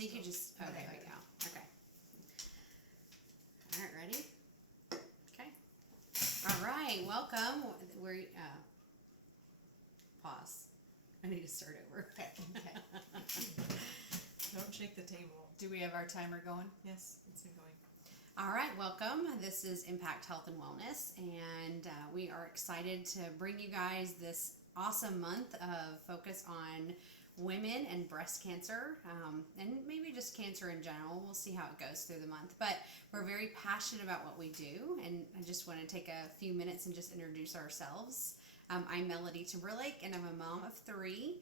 think you just, oh, there we go. Okay. All right, ready? Okay. All right, welcome. We're, pause. I need to start over. Okay. Don't shake the table. Do we have our timer going? Yes, it's been going. All right, welcome. This is Impact Health and Wellness, and we are excited to bring you guys this awesome month of focus on women and breast cancer, and maybe just cancer in general. We'll see how it goes through the month, but we're very passionate about what we do, and I just want to take a few minutes and just introduce ourselves. I'm Melody Timberlake, and I'm a mom of 3.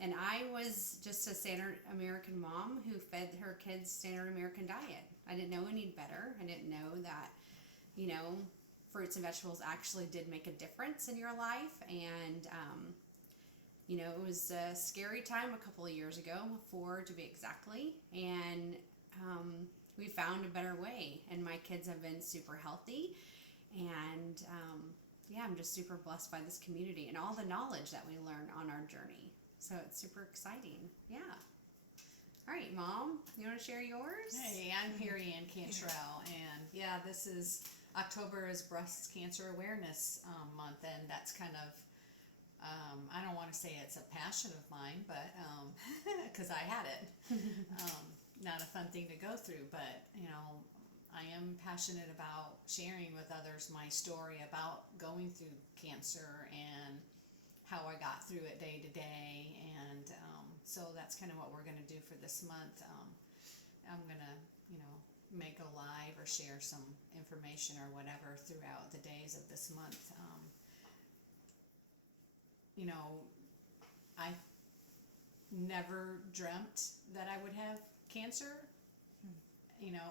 And I was just a standard American mom who fed her kids standard American diet. I didn't know any better. I didn't know that, fruits and vegetables actually did make a difference in your life. And, it was a scary time a couple of years ago, 4 to be exactly. And we found a better way. And my kids have been super healthy. And, I'm just super blessed by this community and all the knowledge that we learn on our journey. So it's super exciting. Yeah. All right, Mom, you want to share yours? Hey, I'm Perry Ann Cantrell, and this is October is Breast Cancer Awareness Month, and that's kind of I don't want to say it's a passion of mine, but because I had it, not a fun thing to go through, but I am passionate about sharing with others my story about going through cancer and how I got through it day to day, and so that's kind of what we're going to do for this month. I'm going to, make a live or share some information or whatever throughout the days of this month. I never dreamt that I would have cancer.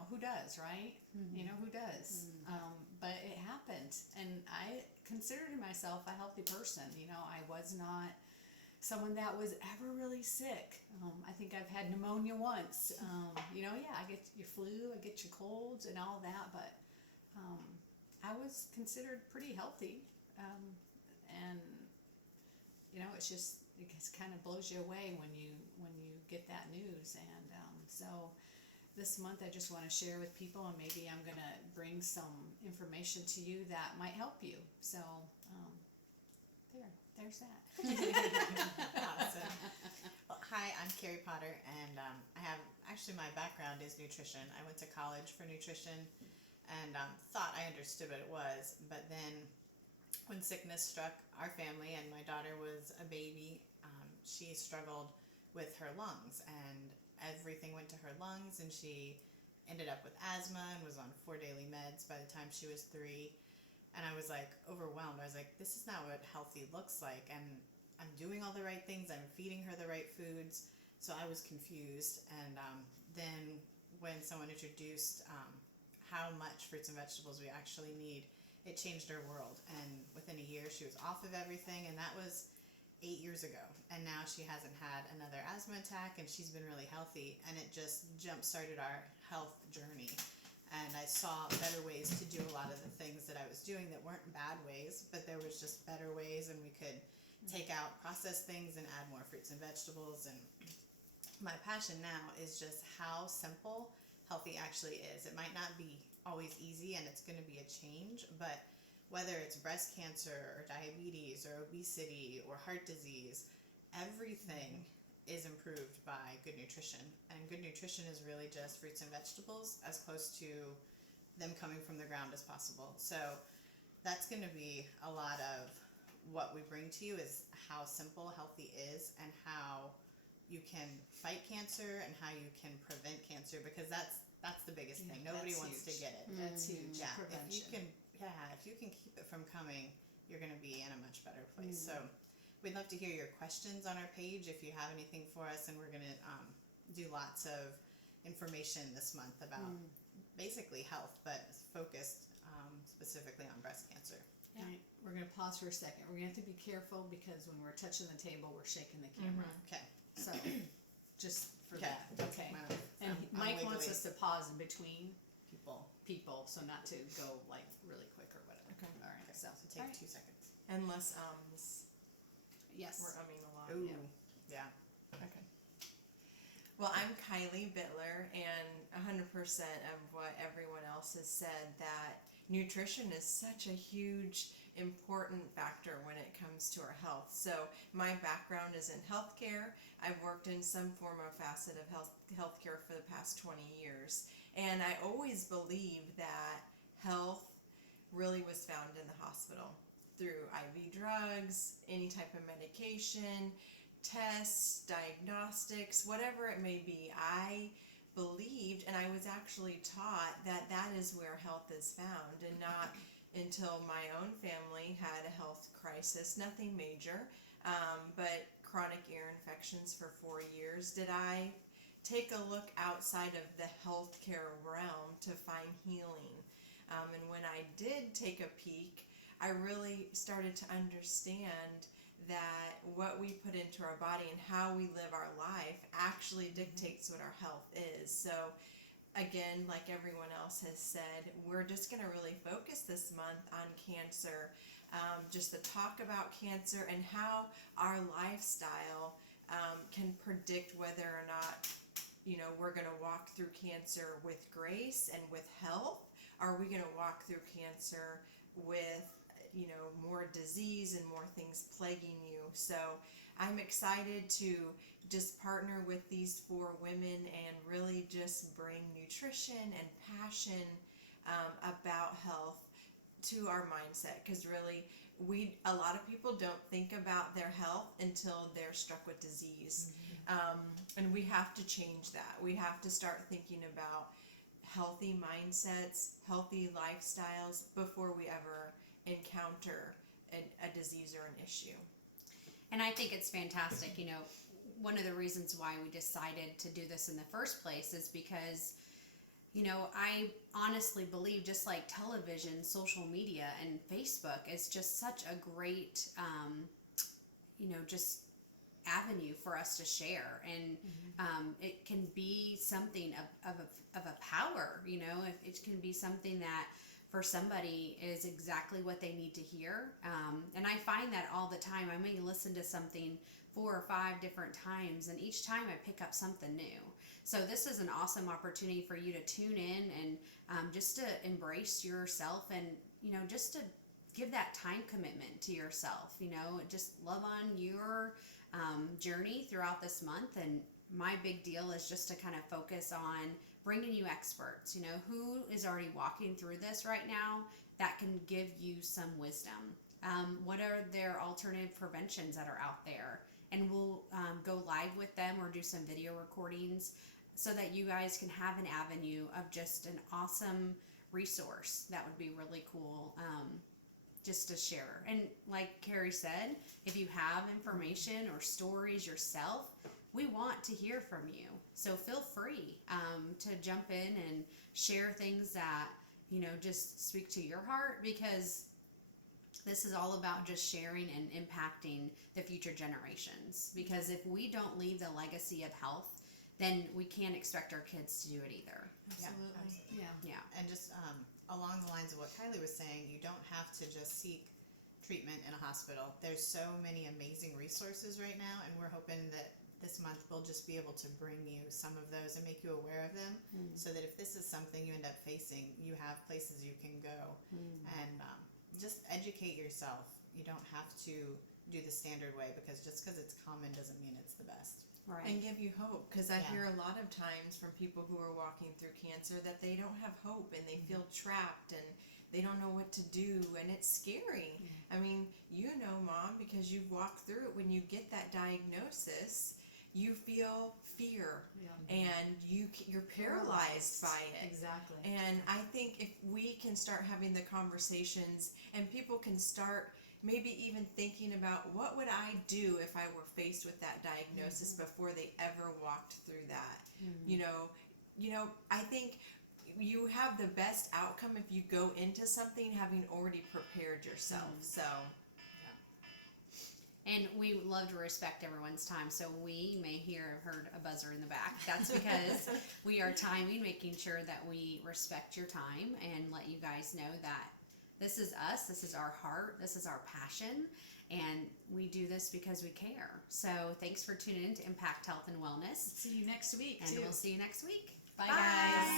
Who does, right? Mm-hmm. Who does? Mm-hmm. But it happened, and I considered myself a healthy person. I was not someone that was ever really sick. I think I've had pneumonia once. I get your flu, I get your colds and all that, but I was considered pretty healthy. And it's just, it just kind of blows you away when you get that news. And so this month I just want to share with people, and maybe I'm going to bring some information to you that might help you. So there's that. Awesome. Well, hi, I'm Carrie Potter, and my background is nutrition. I went to college for nutrition and thought I understood what it was, but then when sickness struck our family and my daughter was a baby, she struggled with her lungs, and everything went to her lungs, and she ended up with asthma and was on 4 daily meds by the time she was 3. And I was like overwhelmed. I was like, this is not what healthy looks like, and I'm doing all the right things, I'm feeding her the right foods. So I was confused. And then when someone introduced how much fruits and vegetables we actually need, it changed her world. And within a year she was off of everything, and that was 8 years ago, and now she hasn't had another asthma attack, and she's been really healthy, and it just jump-started our health journey. And I saw better ways to do a lot of the things that I was doing that weren't bad ways, but there was just better ways, and we could take out processed things and add more fruits and vegetables. And my passion now is just how simple healthy actually is. It might not be always easy, and it's going to be a change, but whether it's breast cancer or diabetes or obesity or heart disease, everything is improved by good nutrition. And good nutrition is really just fruits and vegetables, as close to them coming from the ground as possible. So that's going to be a lot of what we bring to you, is how simple healthy is, and how you can fight cancer and how you can prevent cancer, because that's the biggest thing. Nobody wants to get it. That's huge. Yeah, Prevention. if you can keep it from coming, you're going to be in a much better place. So we'd love to hear your questions on our page if you have anything for us, and we're going to do lots of information this month about basically health, but focused specifically on breast cancer. Yeah. Right. We're going to pause for a second. We're going to have to be careful, because when we're touching the table, we're shaking the camera. Okay. So just for Okay. that. Okay. And Mike wants us to pause in between people, so not to go like really quick or whatever. Okay. All right. Okay. So take all right. 2 seconds. Unless Yes. we're umming a lot. Ooh. Yeah. Yeah. Okay. Well, I'm Kylie Bittler, and 100% of what everyone else has said, that nutrition is such a huge, important factor when it comes to our health. So my background is in healthcare. I've worked in some form or facet of healthcare for the past 20 years. And I always believed that health really was found in the hospital through IV drugs, any type of medication, tests, diagnostics, whatever it may be. I believed, and I was actually taught, that that is where health is found, and not until my own family had a health crisis, nothing major, but chronic ear infections for 4 years, did I take a look outside of the healthcare realm to find healing. And when I did take a peek, I really started to understand that what we put into our body and how we live our life actually dictates what our health is. So again, like everyone else has said, we're just going to really focus this month on cancer, just to talk about cancer and how our lifestyle can predict whether or not, we're going to walk through cancer with grace and with health. Are we going to walk through cancer with more disease and more things plaguing you? So I'm excited to just partner with these 4 women and really just bring nutrition and passion about health to our mindset, because really a lot of people don't think about their health until they're struck with disease. And we have to change that. We have to start thinking about healthy mindsets, healthy lifestyles before we ever encounter a disease or an issue. And I think it's fantastic. One of the reasons why we decided to do this in the first place is because, I honestly believe, just like television, social media, and Facebook is just such a great, just avenue for us to share. And it can be something of a power, it can be something that for somebody is exactly what they need to hear. And I find that all the time. I may listen to something 4 or 5 different times, and each time I pick up something new. So this is an awesome opportunity for you to tune in and just to embrace yourself, and just to give that time commitment to yourself. Just love on your journey throughout this month. And my big deal is just to kind of focus on bringing you experts, who is already walking through this right now that can give you some wisdom. What are their alternative preventions that are out there? And we'll go live with them or do some video recordings so that you guys can have an avenue of just an awesome resource. That would be really cool just to share. And like Carrie said, if you have information or stories yourself, we want to hear from you. So feel free to jump in and share things that, just speak to your heart, because this is all about just sharing and impacting the future generations. Because if we don't leave the legacy of health, then we can't expect our kids to do it either. Absolutely. Yeah. And just along the lines of what Kylie was saying, you don't have to just seek treatment in a hospital. There's so many amazing resources right now, and we're hoping that this month we'll just be able to bring you some of those and make you aware of them, so that if this is something you end up facing, you have places you can go. And just educate yourself. You don't have to do the standard way, because just because it's common doesn't mean it's the best. Right. And give you hope, because I Yeah. hear a lot of times from people who are walking through cancer that they don't have hope, and they feel trapped, and they don't know what to do, and it's scary. I mean, Mom, because you've walked through it, when you get that diagnosis, you feel fear, and you're paralyzed by it. Exactly. And I think if we can start having the conversations, and people can start maybe even thinking about, what would I do if I were faced with that diagnosis before they ever walked through that? I think you have the best outcome if you go into something having already prepared yourself. So And we love to respect everyone's time, so we may heard a buzzer in the back. That's because we are timing, making sure that we respect your time and let you guys know that This is us. This is our heart. This is our passion. And we do this because we care. So thanks for tuning in to Impact Health and Wellness. See you next week, And too. we'll see you next week. Bye, guys.